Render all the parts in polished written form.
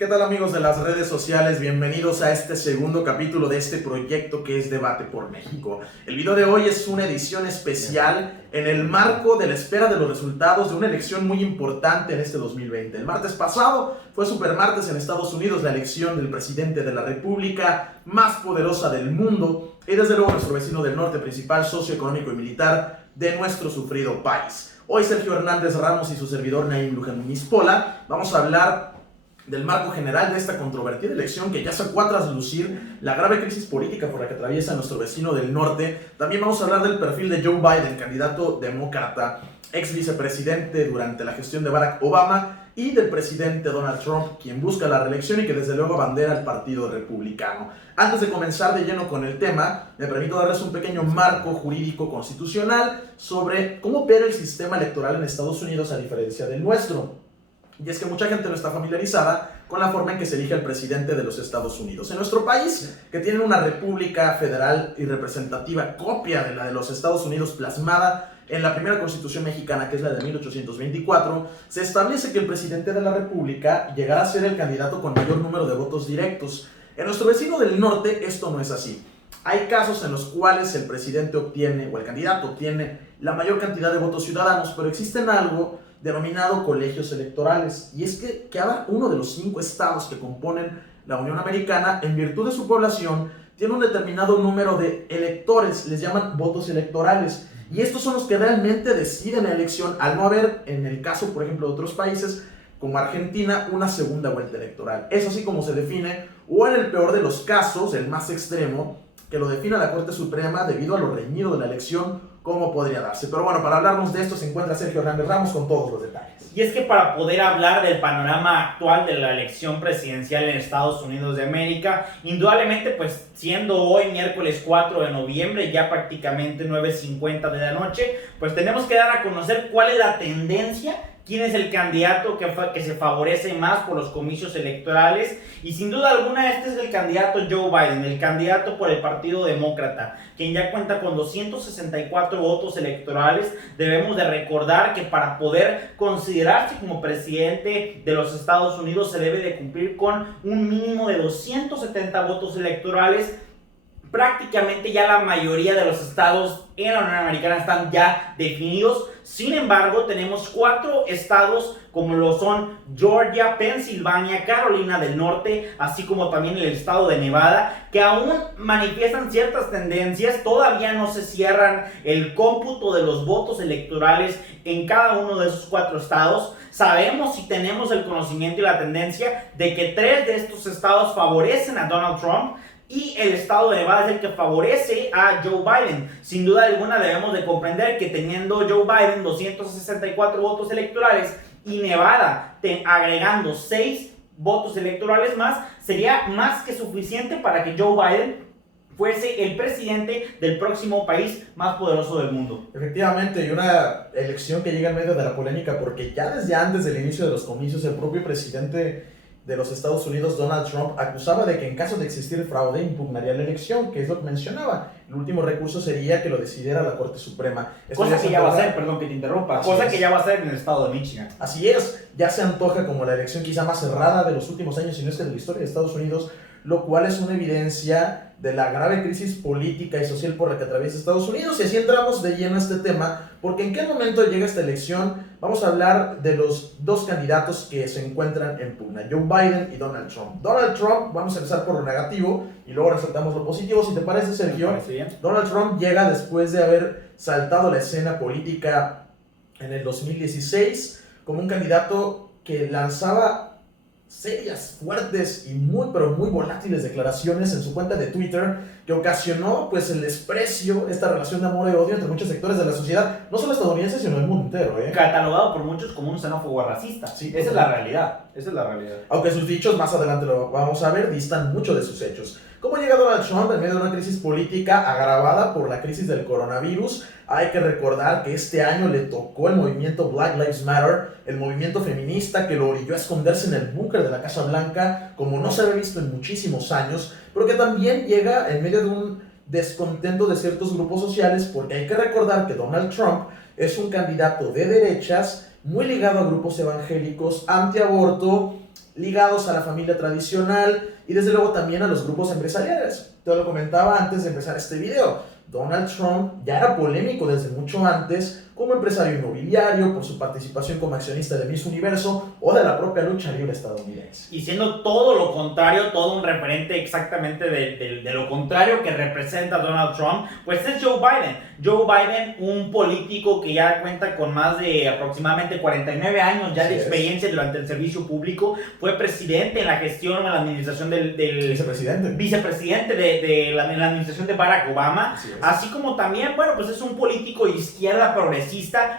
¿Qué tal, amigos de las redes sociales? Bienvenidos a este segundo capítulo de este proyecto que es Debate por México. El video de hoy es una edición especial en el marco de la espera de los resultados de una elección muy importante en este 2020. El martes pasado fue supermartes en Estados Unidos, la elección del presidente de la república más poderosa del mundo y desde luego nuestro vecino del norte, principal socio económico y militar de nuestro sufrido país. Hoy Sergio Hernández Ramos y su servidor Naim Luján Muñiz Pola vamos a hablar del marco general de esta controvertida elección que ya sacó a traslucir la grave crisis política por la que atraviesa nuestro vecino del norte. También vamos a hablar del perfil de Joe Biden, candidato demócrata, ex vicepresidente durante la gestión de Barack Obama, y del presidente Donald Trump, quien busca la reelección y que desde luego abandera al Partido Republicano. Antes de comenzar de lleno con el tema, me permito darles un pequeño marco jurídico constitucional sobre cómo opera el sistema electoral en Estados Unidos a diferencia del nuestro. Y es que mucha gente no está familiarizada con la forma en que se elige al presidente de los Estados Unidos. En nuestro país, que tiene una república federal y representativa copia de la de los Estados Unidos plasmada en la primera Constitución mexicana, que es la de 1824, se establece que el presidente de la república llegará a ser el candidato con mayor número de votos directos. En nuestro vecino del norte esto no es así. Hay casos en los cuales el presidente obtiene, o el candidato obtiene, la mayor cantidad de votos ciudadanos, pero existen algo denominado colegios electorales, y es que cada uno de los 5 estados que componen la Unión Americana, en virtud de su población, tiene un determinado número de electores, les llaman votos electorales, y estos son los que realmente deciden la elección, al no haber, en el caso, por ejemplo, de otros países, como Argentina, una segunda vuelta electoral. Es así como se define, o en el peor de los casos, el más extremo, que lo define la Corte Suprema debido a lo reñido de la elección, cómo podría darse. Pero bueno, para hablarnos de esto se encuentra Sergio Hernández Ramos con todos los detalles. Y es que para poder hablar del panorama actual de la elección presidencial en Estados Unidos de América, indudablemente pues siendo hoy miércoles 4 de noviembre, ya prácticamente 9:50 de la noche, pues tenemos que dar a conocer cuál es la tendencia, quién es el candidato que se favorece más por los comicios electorales, y sin duda alguna este es el candidato Joe Biden, el candidato por el Partido Demócrata, quien ya cuenta con 264 votos electorales. Debemos de recordar que para poder considerarse como presidente de los Estados Unidos se debe de cumplir con un mínimo de 270 votos electorales. Prácticamente ya la mayoría de los estados en la Unión Americana están ya definidos. Sin embargo, tenemos 4 estados como lo son Georgia, Pensilvania, Carolina del Norte, así como también el estado de Nevada, que aún manifiestan ciertas tendencias. Todavía no se cierran el cómputo de los votos electorales en cada uno de esos 4 estados. Sabemos y tenemos el conocimiento y la tendencia de que 3 de estos estados favorecen a Donald Trump, y el estado de Nevada es el que favorece a Joe Biden. Sin duda alguna debemos de comprender que teniendo Joe Biden 264 votos electorales y Nevada agregando 6 votos electorales más, sería más que suficiente para que Joe Biden fuese el presidente del próximo país más poderoso del mundo. Efectivamente, y una elección que llega en medio de la polémica porque ya desde antes del inicio de los comicios el propio presidente de los Estados Unidos, Donald Trump, acusaba de que en caso de existir fraude impugnaría la elección, que es lo que mencionaba. El último recurso sería que lo decidiera la Corte Suprema. Cosa que ya va a ser, perdón que te interrumpa, cosa que ya va a ser en el estado de Michigan. Así es, ya se antoja como la elección quizá más cerrada de los últimos años, si no es que de la historia de Estados Unidos, lo cual es una evidencia de la grave crisis política y social por la que atraviesa Estados Unidos. Y así entramos de lleno a este tema, porque en qué momento llega esta elección. Vamos a hablar de los 2 candidatos que se encuentran en pugna, Joe Biden y Donald Trump. Donald Trump, vamos a empezar por lo negativo y luego resaltamos lo positivo. Si te parece, Sergio, Donald Trump llega después de haber saltado la escena política en el 2016 como un candidato que lanzaba serias, fuertes y muy volátiles declaraciones en su cuenta de Twitter que ocasionó pues el desprecio, esta relación de amor y odio entre muchos sectores de la sociedad, no solo estadounidense sino del mundo entero. Catalogado por muchos como un xenófobo racista. Sí, esa es la realidad. Aunque sus dichos, más adelante lo vamos a ver, distan mucho de sus hechos. ¿Cómo llega Donald Trump en medio de una crisis política agravada por la crisis del coronavirus? Hay que recordar que este año le tocó el movimiento Black Lives Matter, el movimiento feminista que lo orilló a esconderse en el búnker de la Casa Blanca como no se había visto en muchísimos años, pero que también llega en medio de un descontento de ciertos grupos sociales, porque hay que recordar que Donald Trump es un candidato de derechas muy ligado a grupos evangélicos, antiaborto, ligados a la familia tradicional y desde luego también a los grupos empresariales. Te lo comentaba antes de empezar este video. Donald Trump ya era polémico desde mucho antes como empresario inmobiliario por su participación como accionista de Miss Universo o de la propia lucha libre estadounidense. Y siendo todo lo contrario, todo un referente exactamente de lo contrario que representa Donald Trump, pues es Joe Biden. Joe Biden, un político que ya cuenta con más de aproximadamente 49 años ya de experiencia durante el servicio público, fue presidente en la gestión, en la administración del vicepresidente en la administración de Barack Obama, así como también, bueno, pues es un político de izquierda progresista,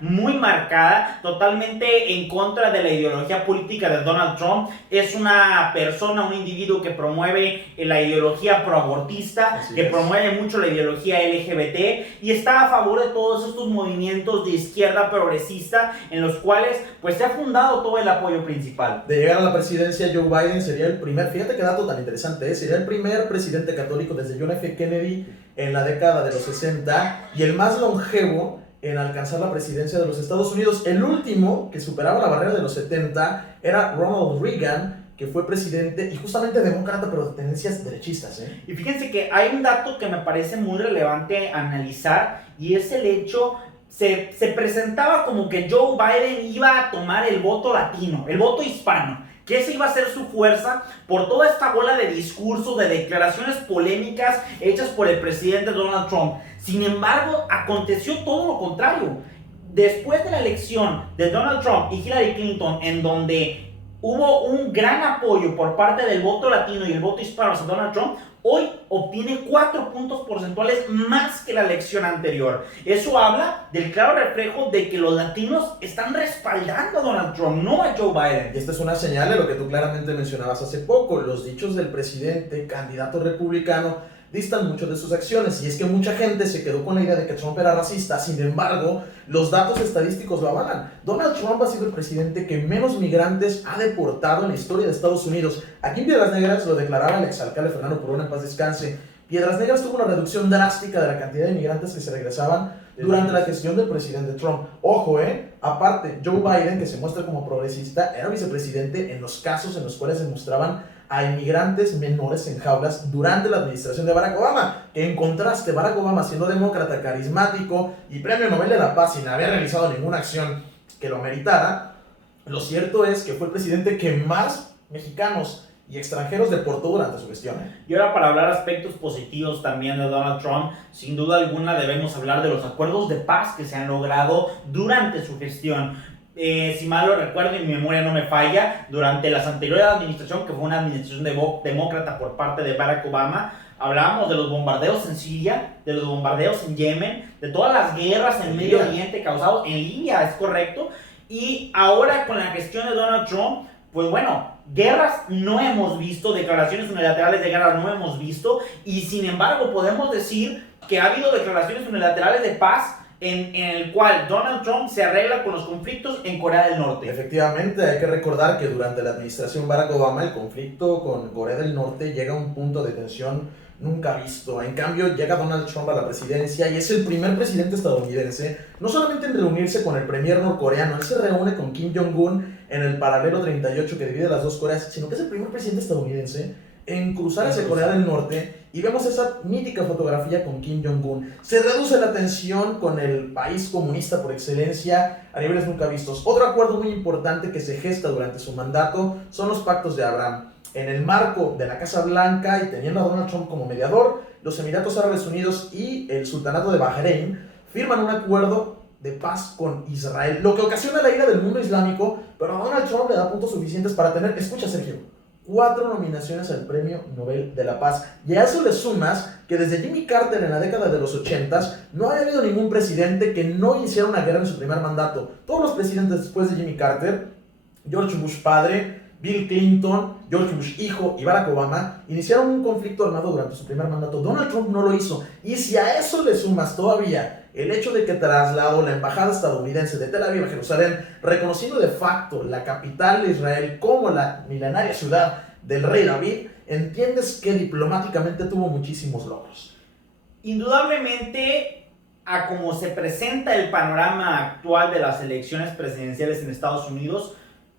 muy marcada, totalmente en contra de la ideología política de Donald Trump. Es una persona, un individuo que promueve la ideología proabortista, que promueve mucho la ideología LGBT y está a favor de todos estos movimientos de izquierda progresista en los cuales pues se ha fundado todo el apoyo principal. De llegar a la presidencia, Joe Biden sería el primer, fíjate qué dato tan interesante, sería el primer presidente católico desde John F. Kennedy en la década de los 60 y el más longevo en alcanzar la presidencia de los Estados Unidos. El último que superaba la barrera de los 70 era Ronald Reagan, que fue presidente y justamente demócrata, pero de tendencias derechistas. Y fíjense que hay un dato que me parece muy relevante analizar y es el hecho, se presentaba como que Joe Biden iba a tomar el voto latino, el voto hispano, que esa iba a ser su fuerza por toda esta bola de discursos, de declaraciones polémicas hechas por el presidente Donald Trump. Sin embargo, aconteció todo lo contrario. Después de la elección de Donald Trump y Hillary Clinton, en donde hubo un gran apoyo por parte del voto latino y el voto hispano hacia Donald Trump, hoy obtiene 4 puntos porcentuales más que la elección anterior. Eso habla del claro reflejo de que los latinos están respaldando a Donald Trump, no a Joe Biden. Y esta es una señal de lo que tú claramente mencionabas hace poco. Los dichos del presidente, candidato republicano, distan mucho de sus acciones, y es que mucha gente se quedó con la idea de que Trump era racista. Sin embargo, los datos estadísticos lo avalan. Donald Trump ha sido el presidente que menos migrantes ha deportado en la historia de Estados Unidos. Aquí en Piedras Negras lo declaraba el exalcalde Fernando Purón, en paz descanse. Piedras Negras tuvo una reducción drástica de la cantidad de migrantes que se regresaban durante la gestión del presidente Trump. Ojo, aparte, Joe Biden, que se muestra como progresista, era vicepresidente en los casos en los cuales se mostraban a inmigrantes menores en jaulas durante la administración de Barack Obama. En contraste, Barack Obama, siendo demócrata, carismático y premio Nobel de la Paz sin haber realizado ninguna acción que lo meritara, lo cierto es que fue el presidente que más mexicanos y extranjeros deportó durante su gestión. Y ahora, para hablar aspectos positivos también de Donald Trump, sin duda alguna debemos hablar de los acuerdos de paz que se han logrado durante su gestión. Si mal lo recuerdo y mi memoria no me falla, durante la anterior administración, que fue una administración demócrata por parte de Barack Obama, hablábamos de los bombardeos en Siria, de los bombardeos en Yemen, de todas las guerras en Medio Oriente causados en Libia, es correcto. Y ahora con la gestión de Donald Trump, pues bueno, guerras no hemos visto, declaraciones unilaterales de guerra no hemos visto, y sin embargo podemos decir que ha habido declaraciones unilaterales de paz en el cual Donald Trump se arregla con los conflictos en Corea del Norte. Efectivamente, hay que recordar que durante la administración Barack Obama el conflicto con Corea del Norte llega a un punto de tensión nunca visto. En cambio, llega Donald Trump a la presidencia y es el primer presidente estadounidense no solamente en reunirse con el premier norcoreano, él se reúne con Kim Jong-un en el paralelo 38 que divide las dos Coreas, sino que es el primer presidente estadounidense en cruzar hacia Corea del Norte, y vemos esa mítica fotografía con Kim Jong-un. Se reduce la tensión con el país comunista por excelencia a niveles nunca vistos. Otro acuerdo muy importante que se gesta durante su mandato son los pactos de Abraham. En el marco de la Casa Blanca y teniendo a Donald Trump como mediador, los Emiratos Árabes Unidos y el Sultanato de Bahrein firman un acuerdo de paz con Israel, lo que ocasiona la ira del mundo islámico, pero a Donald Trump le da puntos suficientes para tener, escucha Sergio, 4 nominaciones al Premio Nobel de la Paz. Y a eso le sumas que desde Jimmy Carter en la década de los 80s no había habido ningún presidente que no iniciara una guerra en su primer mandato. Todos los presidentes después de Jimmy Carter, George Bush padre, Bill Clinton, George Bush hijo y Barack Obama, iniciaron un conflicto armado durante su primer mandato. Donald Trump no lo hizo. Y si a eso le sumas todavía el hecho de que trasladó la embajada estadounidense de Tel Aviv a Jerusalén, reconociendo de facto la capital de Israel como la milenaria ciudad del rey David, entiendes que diplomáticamente tuvo muchísimos logros. Indudablemente, a cómo se presenta el panorama actual de las elecciones presidenciales en Estados Unidos,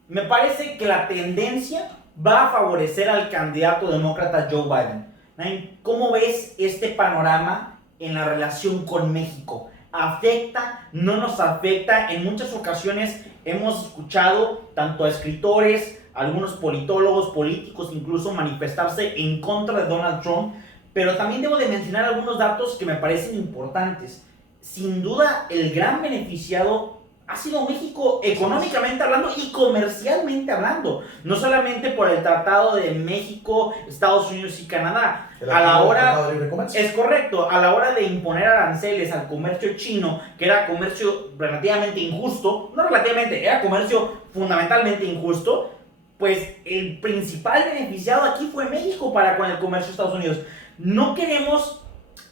me parece que la tendencia va a favorecer al candidato demócrata Joe Biden. Naim, ¿cómo ves este panorama en la relación con México? ¿Afecta? ¿No nos afecta? En muchas ocasiones hemos escuchado tanto a escritores, algunos politólogos, políticos incluso manifestarse en contra de Donald Trump, pero también debo de mencionar algunos datos que me parecen importantes. Sin duda, el gran beneficiado ha sido México económicamente hablando y comercialmente hablando. No solamente por el Tratado de México, Estados Unidos y Canadá. A la hora, es correcto, a la hora de imponer aranceles al comercio chino, que era comercio relativamente injusto, no relativamente, era comercio fundamentalmente injusto, pues el principal beneficiado aquí fue México para con el comercio de Estados Unidos. No queremos,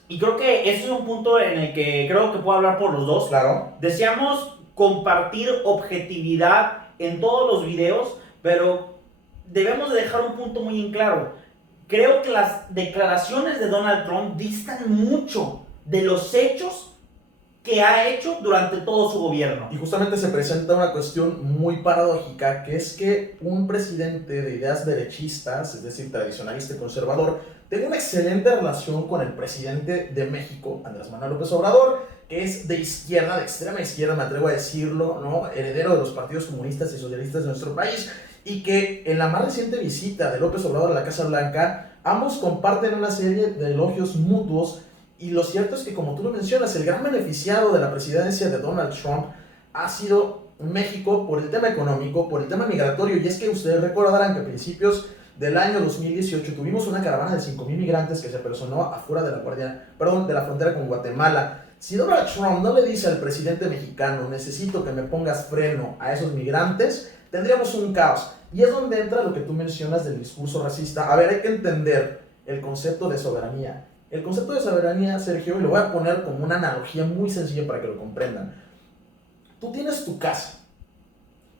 y creo que ese es un punto en el que creo que puedo hablar por los dos. Claro. Deseamos compartir objetividad en todos los videos, pero debemos de dejar un punto muy en claro. Creo que las declaraciones de Donald Trump distan mucho de los hechos que ha hecho durante todo su gobierno. Y justamente se presenta una cuestión muy paradójica, que es que un presidente de ideas derechistas, es decir, tradicionalista y conservador, tiene una excelente relación con el presidente de México, Andrés Manuel López Obrador, que es de izquierda, de extrema izquierda, me atrevo a decirlo, ¿no? Heredero de los partidos comunistas y socialistas de nuestro país, y que en la más reciente visita de López Obrador a la Casa Blanca, ambos comparten una serie de elogios mutuos. Y lo cierto es que, como tú lo mencionas, el gran beneficiado de la presidencia de Donald Trump ha sido México por el tema económico, por el tema migratorio. Y es que ustedes recordarán que a principios del año 2018 tuvimos una caravana de 5,000 migrantes que se personó afuera de la frontera con Guatemala. Si Donald Trump no le dice al presidente mexicano, necesito que me pongas freno a esos migrantes, tendríamos un caos. Y es donde entra lo que tú mencionas del discurso racista. A ver, hay que entender el concepto de soberanía. El concepto de soberanía, Sergio, y lo voy a poner como una analogía muy sencilla para que lo comprendan. Tú tienes tu casa,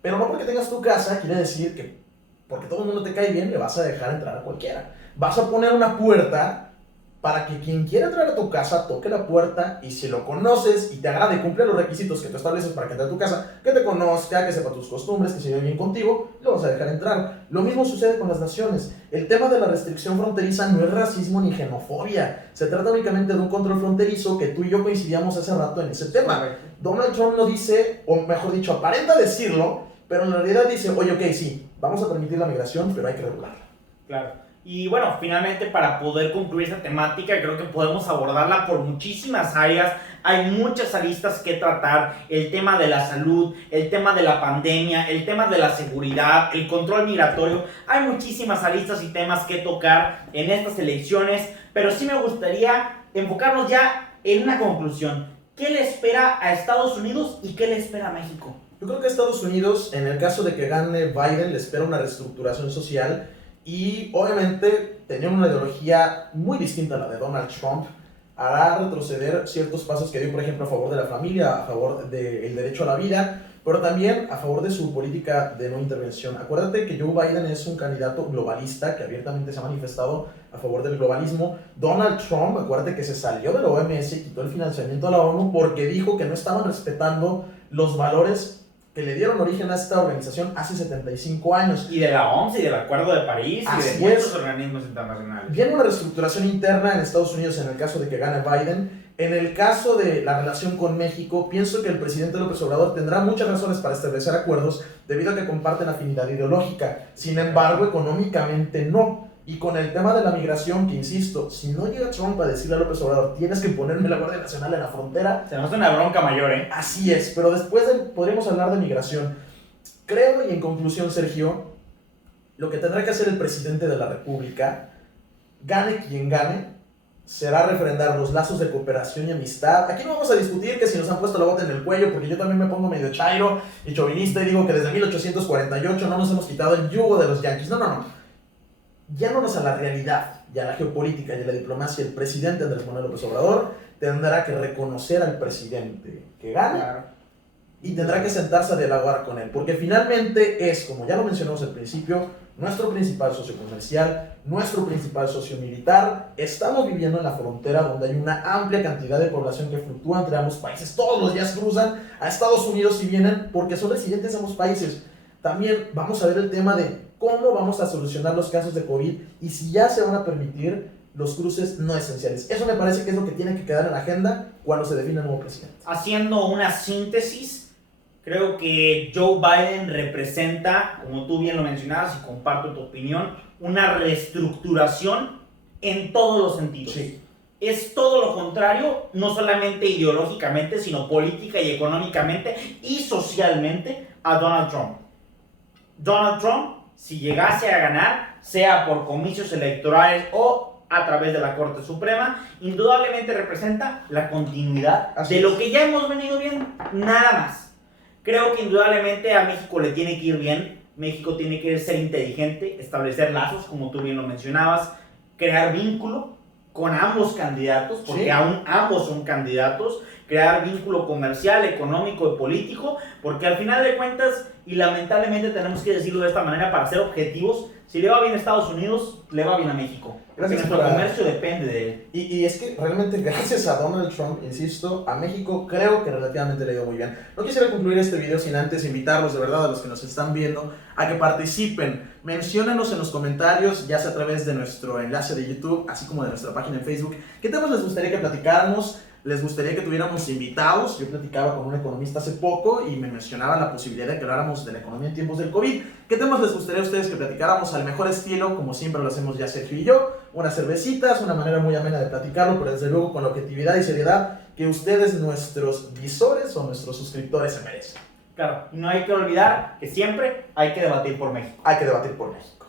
pero no porque tengas tu casa quiere decir que porque todo el mundo te cae bien le vas a dejar entrar a cualquiera. Vas a poner una puerta para que quien quiera entrar a tu casa toque la puerta, y si lo conoces y te agrada y cumple los requisitos que tú estableces para que entre a tu casa, que te conozca, que sepa tus costumbres, que se lleve bien contigo, lo vas a dejar entrar. Lo mismo sucede con las naciones. El tema de la restricción fronteriza no es racismo ni xenofobia. Se trata únicamente de un control fronterizo, que tú y yo coincidíamos hace rato en ese tema. Donald Trump no dice, o mejor dicho, aparenta decirlo, pero en realidad dice, oye, ok, sí, vamos a permitir la migración, pero hay que regularla. Claro. Y bueno, finalmente, para poder concluir esta temática, creo que podemos abordarla por muchísimas áreas. Hay muchas aristas que tratar: el tema de la salud, el tema de la pandemia, el tema de la seguridad, el control migratorio. Hay muchísimas aristas y temas que tocar en estas elecciones, pero sí me gustaría enfocarnos ya en una conclusión. ¿Qué le espera a Estados Unidos y qué le espera a México? Yo creo que a Estados Unidos, en el caso de que gane Biden, le espera una reestructuración social. Y obviamente tener una ideología muy distinta a la de Donald Trump hará retroceder ciertos pasos que dio, por ejemplo, a favor de la familia, a favor del derecho a la vida, pero también a favor de su política de no intervención. Acuérdate que Joe Biden es un candidato globalista que abiertamente se ha manifestado a favor del globalismo. Donald Trump, acuérdate que se salió de la OMS y quitó el financiamiento a la ONU porque dijo que no estaban respetando los valores que le dieron origen a esta organización hace 75 años. Y de la OMS y del Acuerdo de París Así y de muchos organismos internacionales. Viene una reestructuración interna en Estados Unidos en el caso de que gane Biden. En el caso de la relación con México, pienso que el presidente López Obrador tendrá muchas razones para establecer acuerdos debido a que comparten afinidad ideológica. Sin embargo, económicamente no. Y con el tema de la migración, que insisto, si no llega Trump a decirle a López Obrador, tienes que ponerme la Guardia Nacional en la frontera, se nos hace una bronca mayor, ¿eh? Así es, pero después podríamos hablar de migración. Creo, y en conclusión, Sergio, lo que tendrá que hacer el presidente de la República, gane quien gane, será refrendar los lazos de cooperación y amistad. Aquí no vamos a discutir que si nos han puesto la bota en el cuello, porque yo también me pongo medio chairo y chauvinista y digo que desde 1848 no nos hemos quitado el yugo de los yanquis. No. Yéndonos a la realidad y a la geopolítica y a la diplomacia, el presidente Andrés Manuel López Obrador tendrá que reconocer al presidente que gane, claro, y tendrá que sentarse a dialogar con él, porque finalmente es, como ya lo mencionamos al principio, nuestro principal socio comercial, nuestro principal socio militar. Estamos viviendo en la frontera donde hay una amplia cantidad de población que fluctúa entre ambos países. Todos los días cruzan a Estados Unidos y vienen porque son residentes de ambos países. También vamos a ver el tema de cómo vamos a solucionar los casos de COVID y si ya se van a permitir los cruces no esenciales. Eso me parece que es lo que tiene que quedar en la agenda cuando se define el nuevo presidente. Haciendo una síntesis, creo que Joe Biden representa, como tú bien lo mencionabas y comparto tu opinión, una reestructuración en todos los sentidos. Sí. Es todo lo contrario, no solamente ideológicamente, sino política y económicamente y socialmente a Donald Trump. Donald Trump, si llegase a ganar, sea por comicios electorales o a través de la Corte Suprema, indudablemente representa la continuidad Así de es. lo que ya hemos venido viendo, nada más. Creo que indudablemente a México le tiene que ir bien, México tiene que ser inteligente, establecer lazos, como tú bien lo mencionabas, crear vínculo con ambos candidatos, porque Sí. aún ambos son candidatos, crear vínculo comercial, económico y político, porque al final de cuentas, y lamentablemente tenemos que decirlo de esta manera para ser objetivos, si le va bien a Estados Unidos, le va bien a México. Porque Gracias nuestro comercio depende de él. Y es que realmente gracias a Donald Trump, insisto, a México creo que relativamente le ha ido muy bien. No quisiera concluir este video sin antes invitarlos de verdad a los que nos están viendo a que participen. Menciónenos en los comentarios, ya sea a través de nuestro enlace de YouTube, así como de nuestra página en Facebook, qué temas les gustaría que platicáramos. Les gustaría que tuviéramos invitados. Yo platicaba con un economista hace poco y me mencionaba la posibilidad de que habláramos de la economía en tiempos del COVID. ¿Qué temas les gustaría a ustedes que platicáramos al mejor estilo, como siempre lo hacemos ya Sergio y yo? Unas cervecitas, una manera muy amena de platicarlo, pero desde luego con la objetividad y seriedad que ustedes, nuestros visores o nuestros suscriptores, se merecen. Claro, y no hay que olvidar que siempre hay que debatir por México. Hay que debatir por México.